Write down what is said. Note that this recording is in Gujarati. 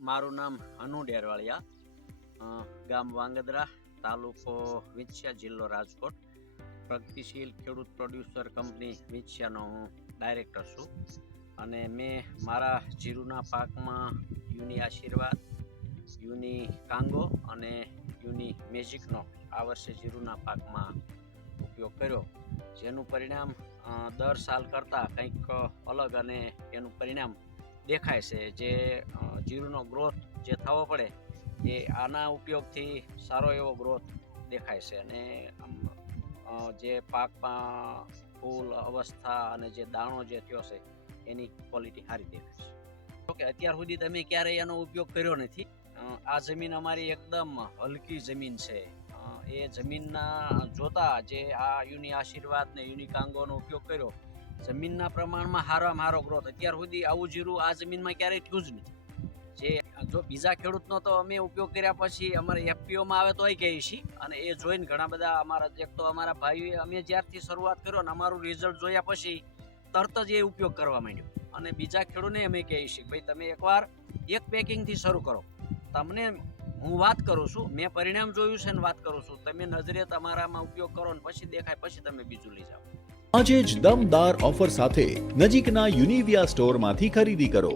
મારું નામ અનુ ડેરવાળિયા, ગામ વાંગદરા, તાલુકો વિંછિયા, જિલ્લો રાજકોટ. પ્રગતિશીલ ખેડૂત પ્રોડ્યુસર કંપની વિંછિયાનો હું ડાયરેક્ટર છું. અને મેં મારા જીરુના પાકમાં યુની આશીર્વાદ, યુની કાંગો અને યુની મેજિકનો આ વર્ષે જીરુના પાકમાં ઉપયોગ કર્યો, જેનું પરિણામ દર સાલ કરતાં કંઈક અલગ અને એનું પરિણામ દેખાય છે. જે જીરુનો ગ્રોથ જે થવો પડે એ આના ઉપયોગથી સારો એવો ગ્રોથ દેખાય છે. અને જે પાકમાં ફૂલ અવસ્થા અને જે દાણો જે થયો છે એની ક્વોલિટી સારી દેખાય છે. ઓકે, અત્યાર સુધી તમે ક્યારેય એનો ઉપયોગ કર્યો નથી. આ જમીન અમારી એકદમ હલકી જમીન છે. એ જમીનના જોતા જે આ યુની આશીર્વાદ ને યુની કાંગોનો ઉપયોગ કર્યો, જમીનના પ્રમાણમાં સારામાં સારો ગ્રોથ. અત્યાર સુધી આવું જીરું આ જમીનમાં ક્યારેય થયું જ નથી. જે જો બીજા ખેડૂતનો તો અમે ઉપયોગ કર્યા પછી અમારે એફપીઓમાં આવે તોય કહીએ છીએ, અને એ જોઈને ઘણા બધા અમારા ભાઈઓએ અમે જ્યારથી શરૂઆત કર્યો ને અમારું રિઝલ્ટ જોયા પછી તરત જ એ ઉપયોગ કરવા માંડ્યો. અને બીજા ખેડૂતને અમે કહીએ છીએ ભાઈ તમે એકવાર એક પેકિંગથી શરૂ કરો. તમને હું વાત કરું છું, મેં પરિણામ જોયું છે ને વાત કરું છું. તમે નજરે તમારામાં ઉપયોગ કરો ને પછી દેખાય પછી તમે બીજું લઈ જાઓ. આજે જ દમદાર ઓફર સાથે નજીકના યુનિવિયા સ્ટોરમાંથી ખરીદી કરો.